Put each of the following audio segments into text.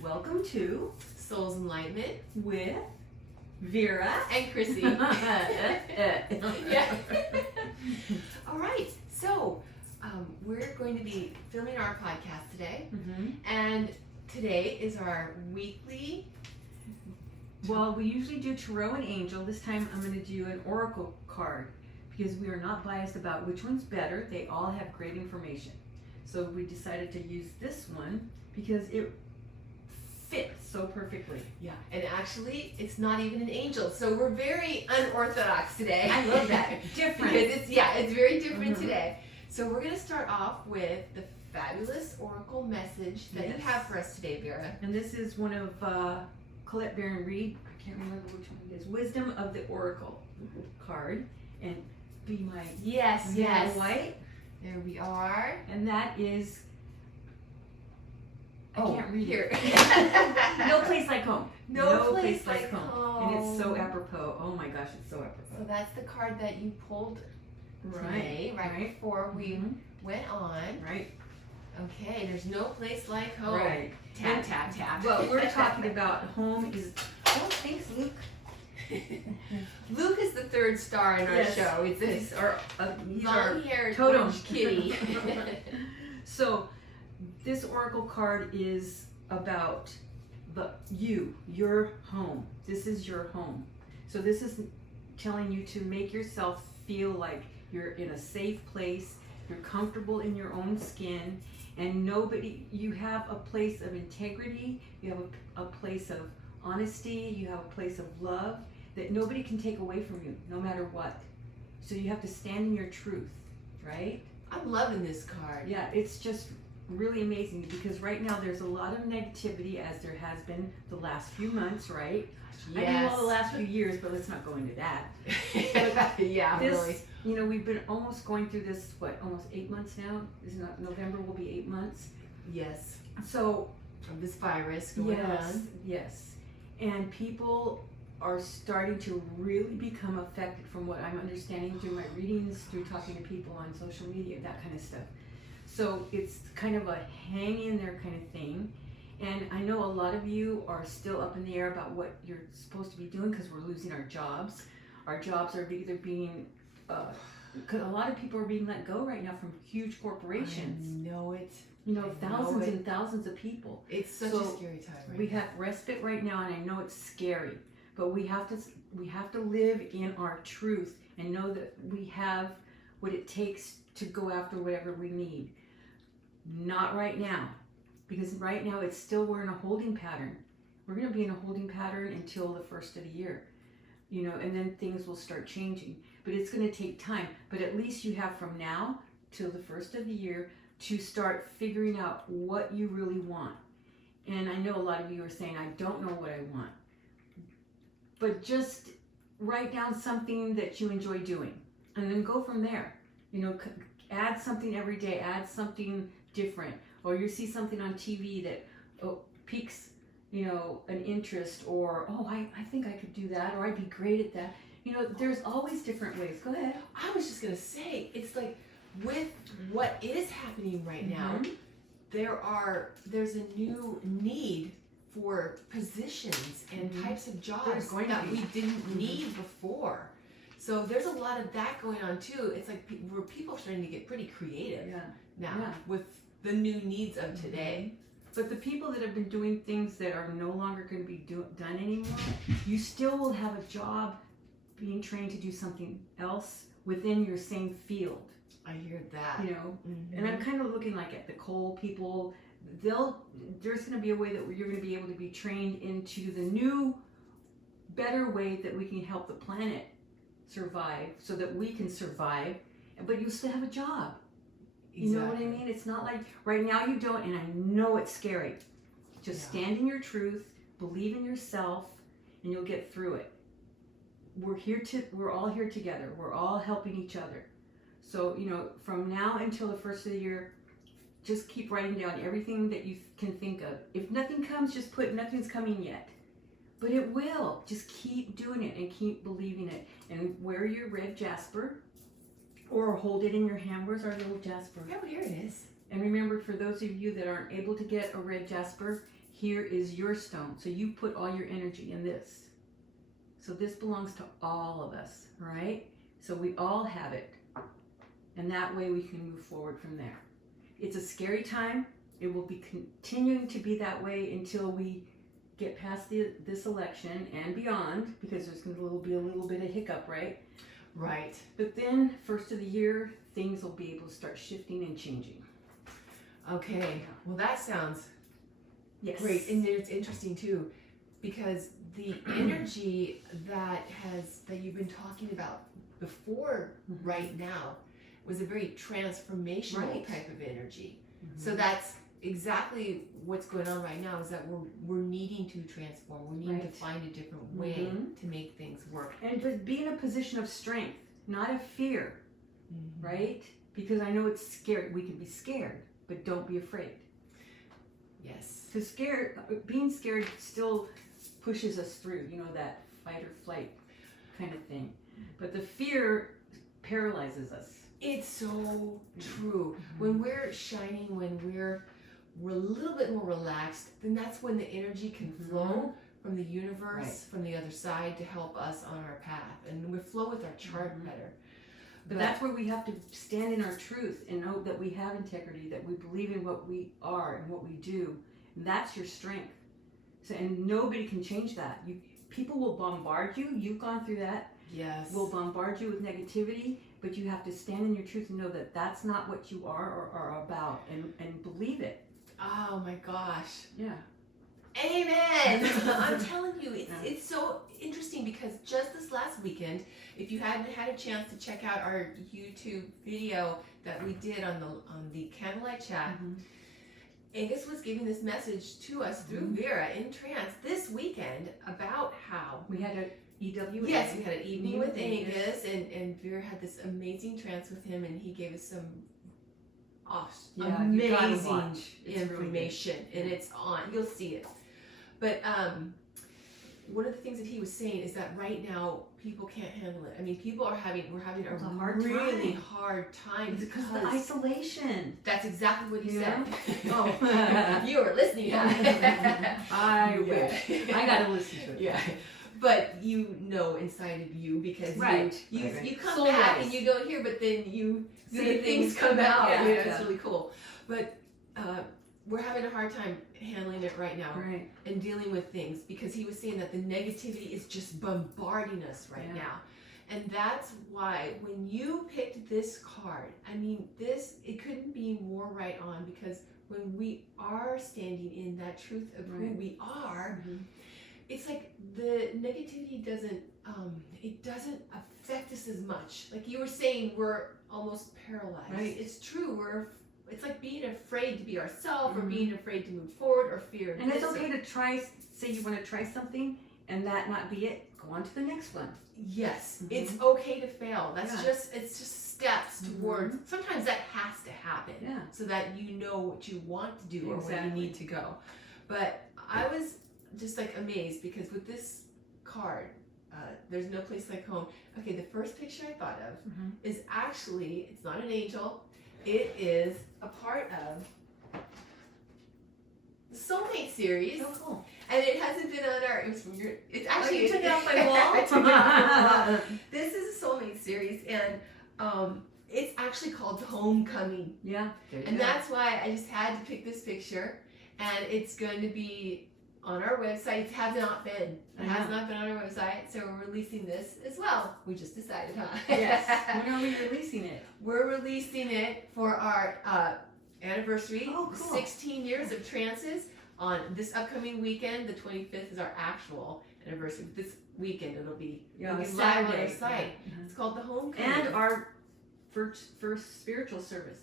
welcome to Soul's Enlightenment with Vera and Christina. Yeah. All right, so we're going to be filming our podcast today, and today is our weekly. Well, we usually do Tarot and Angel. This time I'm going to do an Oracle card because we are not biased about which one's better. They all have great information. So we decided to use this one because it fits so perfectly. Yeah, and actually it's not even an angel, so we're very unorthodox today. I love that. Different. Because it's very different today. So we're going to start off with the fabulous Oracle message that you have for us today, Vera. And this is one of Colette Baron Reed. I can't remember which one it is. Wisdom of the Oracle card. And be my yes. white. There we are. And that is, I can't read here. it. No place like home. No place like home. And it's so apropos. Oh my gosh, it's so apropos. So that's the card that you pulled today, right before we went on. Right. Okay, there's no place like home. Right. Tap, tap, tap. What we're talking about home is, oh, thanks, Luke. Luke is the third star in our show. It's this our long-haired totem orange kitty. So this oracle card is about your home. This is your home. So this is telling you to make yourself feel like you're in a safe place, you're comfortable in your own skin, and you have a place of integrity, you have a place of honesty, you have a place of love that nobody can take away from you, no matter what. So you have to stand in your truth, right? I'm loving this card. Yeah, it's just really amazing because right now there's a lot of negativity, as there has been the last few months, right? Yes. I mean, well, the last few years, but let's not go into that. Yeah, really. You know, we've been almost going through this, almost 8 months now? November will be 8 months. Yes. So, of this virus going on. Yes. And people are starting to really become affected from what I'm understanding through my readings, through talking to people on social media, that kind of stuff. So it's kind of a hang in there kind of thing. And I know a lot of you are still up in the air about what you're supposed to be doing because we're losing our jobs. Our jobs are either being, because a lot of people are being let go right now from huge corporations. I know it. You know, thousands and thousands of people. It's such a scary time right now. We have respite right now, and I know it's scary, but we have to live in our truth and know that we have what it takes to go after whatever we need. Not right now, because right now we're in a holding pattern. We're going to be in a holding pattern until the first of the year, you know, and then things will start changing. But it's going to take time. But at least you have from now till the first of the year to start figuring out what you really want. And I know a lot of you are saying, I don't know what I want. But just write down something that you enjoy doing and then go from there. You know, add something every day, add something different. Or you see something on TV that piques, you know, an interest, or, I think I could do that, or I'd be great at that. You know, there's always different ways. Go ahead. I was just going to say, it's like, with what is happening right now, there's a new need for positions and types of jobs that we didn't need before. So there's a lot of that going on too. It's like where people are starting to get pretty creative now with the new needs of today. But the people that have been doing things that are no longer going to be done anymore, you still will have a job being trained to do something else within your same field. I hear that. You know, and I'm kind of looking like at the coal people. There's going to be a way that you're going to be able to be trained into the new, better way that we can help the planet survive, so that we can survive, but you still have a job. You know what I mean? It's not like right now you don't, and I know it's scary. Just stand in your truth, believe in yourself, and you'll get through it. We're all here together. We're all helping each other. So, you know, from now until the first of the year, just keep writing down everything that you can think of. If nothing comes, just put nothing's coming yet. But it will. Just keep doing it and keep believing it. And wear your red Jasper, or hold it in your hand. Where's our little Jasper? Oh, here it is. And remember, for those of you that aren't able to get a red jasper, here is your stone. So you put all your energy in this. So this belongs to all of us, right? So we all have it. And that way we can move forward from there. It's a scary time. It will be continuing to be that way until we get past this election and beyond, because there's going to be a little bit of hiccup, right? Right. But then, first of the year, things will be able to start shifting and changing. Okay. Well, that sounds Yes. great. And it's interesting too, because the energy that you've been talking about before right now was a very transformational type of energy. So that's exactly what's going on right now, is that we're needing to transform. We need to find a different way to make things work. And to be in a position of strength, not of fear, right? Because I know it's scary. We can be scared, but don't be afraid. Yes. Because being scared still pushes us through, you know, that fight or flight kind of thing. But the fear paralyzes us. It's so true. When we're shining, when we're a little bit more relaxed, then that's when the energy can flow from the universe, from the other side, to help us on our path. And we flow with our chart better. But that's where we have to stand in our truth and know that we have integrity, that we believe in what we are and what we do. And that's your strength. So, and nobody can change that. People will bombard you. You've gone through that. Yes. Will bombard you with negativity, but you have to stand in your truth and know that that's not what you are or are about, and believe it. Oh my gosh. Yeah. Amen. I'm telling you, it's so interesting, because just this last weekend, if you hadn't had a chance to check out our YouTube video that we did on the candlelight chat, Angus was giving this message to us through Vera in trance this weekend about how we had an EWA. Yes, we had an evening with Angus, and Vera had this amazing trance with him, and he gave us some amazing information, and it's on. You'll see it. But one of the things that he was saying is that right now people can't handle it. I mean, we're having a really hard time because of the isolation. That's exactly what he said. Oh, you were listening. I wish I got to listen to it. Yeah. But you know inside of you, because you come Soul back rise. and you go here, but then you see the things come out. Yeah, It's really cool. But we're having a hard time handling it right now and dealing with things, because he was saying that the negativity is just bombarding us right now. And that's why when you picked this card, I mean, it couldn't be more right on, because when we are standing in that truth of who we are, it's like the negativity doesn't affect us as much. Like you were saying, we're almost paralyzed. Right. It's true. It's like being afraid to be ourselves, or being afraid to move forward, or fear. And it's okay to try. Say you want to try something, and that not be it. Go on to the next one. Yes, it's okay to fail. It's just steps towards. Sometimes that has to happen, so that you know what you want to do or where you need to go. But I was just like amazed, because with this card, there's no place like home. Okay, the first picture I thought of is actually, it's not an angel. It is a part of the Soulmate series. So cool. And it hasn't been on our, it's actually, you took it off my wall? I took it off my wall. This is a Soulmate series, and it's actually called Homecoming. Yeah. And that's why I just had to pick this picture, and it's going to be on our website. It has not been. It has not been on our website, so we're releasing this as well. We just decided, huh? Yes. When are we releasing it? We're releasing it for our anniversary. Oh, cool. 16 years of trances. On this upcoming weekend, the 25th is our actual anniversary. This weekend it'll be live on our site. It's called the Homecoming. And our first spiritual service.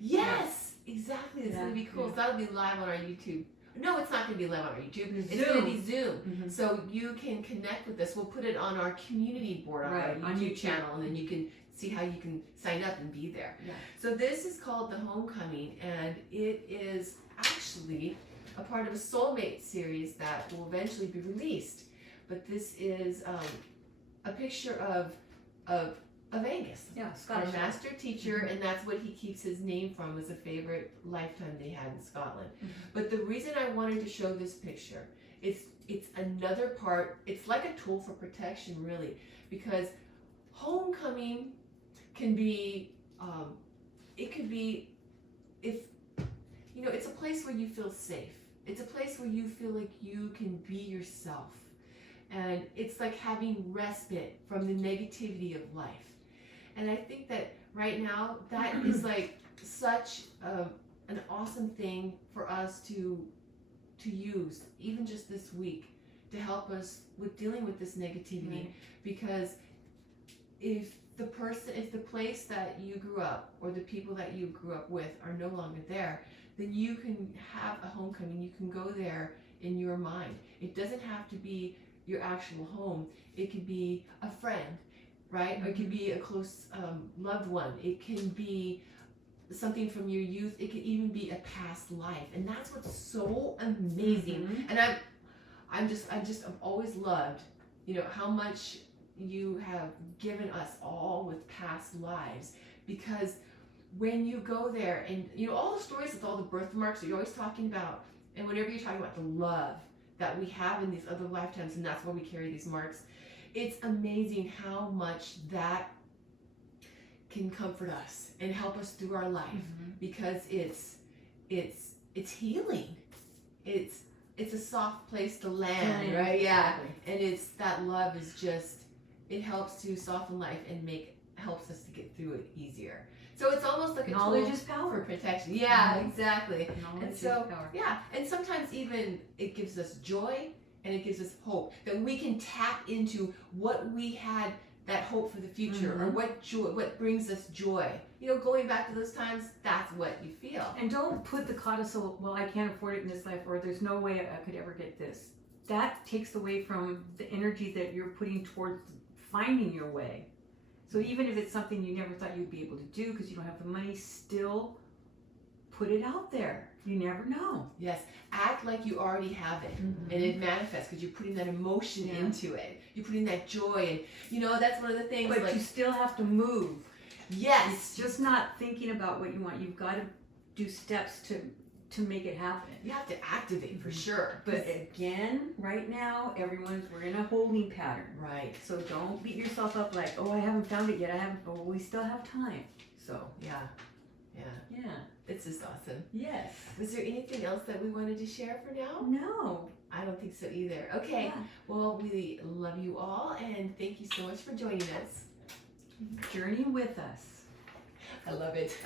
Yes, exactly. It's going to be cool. So that'll be live on our YouTube. No, it's not going to be live on our YouTube. It's going to be Zoom. So you can connect with us. We'll put it on our community board on our YouTube channel, and then you can see how you can sign up and be there. Yeah. So this is called the Homecoming, and it is actually a part of a Soulmate series that will eventually be released. But this is a picture of of Angus. Yeah, Our Scottish. master teacher, and that's what he keeps his name from, was a favorite lifetime they had in Scotland. But the reason I wanted to show this picture, it's another part, it's like a tool for protection, really, because homecoming can be, it could be, if, you know, it's a place where you feel safe. It's a place where you feel like you can be yourself. And it's like having respite from the negativity of life. And I think that right now, that is like such an awesome thing for us to use, even just this week, to help us with dealing with this negativity. Right. Because if the place that you grew up, or the people that you grew up with, are no longer there, then you can have a homecoming. You can go there in your mind. It doesn't have to be your actual home. It could be a friend, right? Or it could be a close loved one. It can be something from your youth. It could even be a past life, and that's what's so amazing. And I've always loved, you know, how much you have given us all with past lives, because when you go there, and you know, all the stories with all the birthmarks that you're always talking about, and whenever you're talking about the love that we have in these other lifetimes, and that's why we carry these marks, it's amazing how much that can comfort us and help us through our life, because it's healing. It's a soft place to land, right? Yeah. And it's that love is just, it helps to soften life and helps us to get through it easier. So it's almost like a Knowledge tool is power. for protection. Yeah, exactly. Knowledge And so, is power. yeah, and sometimes even it gives us joy, and it gives us hope that we can tap into what we had, that hope for the future, or what brings us joy. You know, going back to those times, that's what you feel. And don't put the codicil, well, I can't afford it in this life, or there's no way I could ever get this. That takes away from the energy that you're putting towards finding your way. So even if it's something you never thought you'd be able to do because you don't have the money, still put it out there. You never know. Yes, act like you already have it, and it manifests because you're putting that emotion into it. You're putting that joy, and you know, that's one of the things. But like, you still have to move. Yes, It's just not thinking about what you want. You've got to do steps to make it happen. you have to activate for sure. But again, right now, we're in a holding pattern. Right. So don't beat yourself up like, oh, I haven't found it yet. But we still have time. So Yeah. It's just awesome. Yes. Was there anything else that we wanted to share for now? No. I don't think so either. Okay. Yeah. Well, we love you all, and thank you so much for joining us. Journey with us. I love it.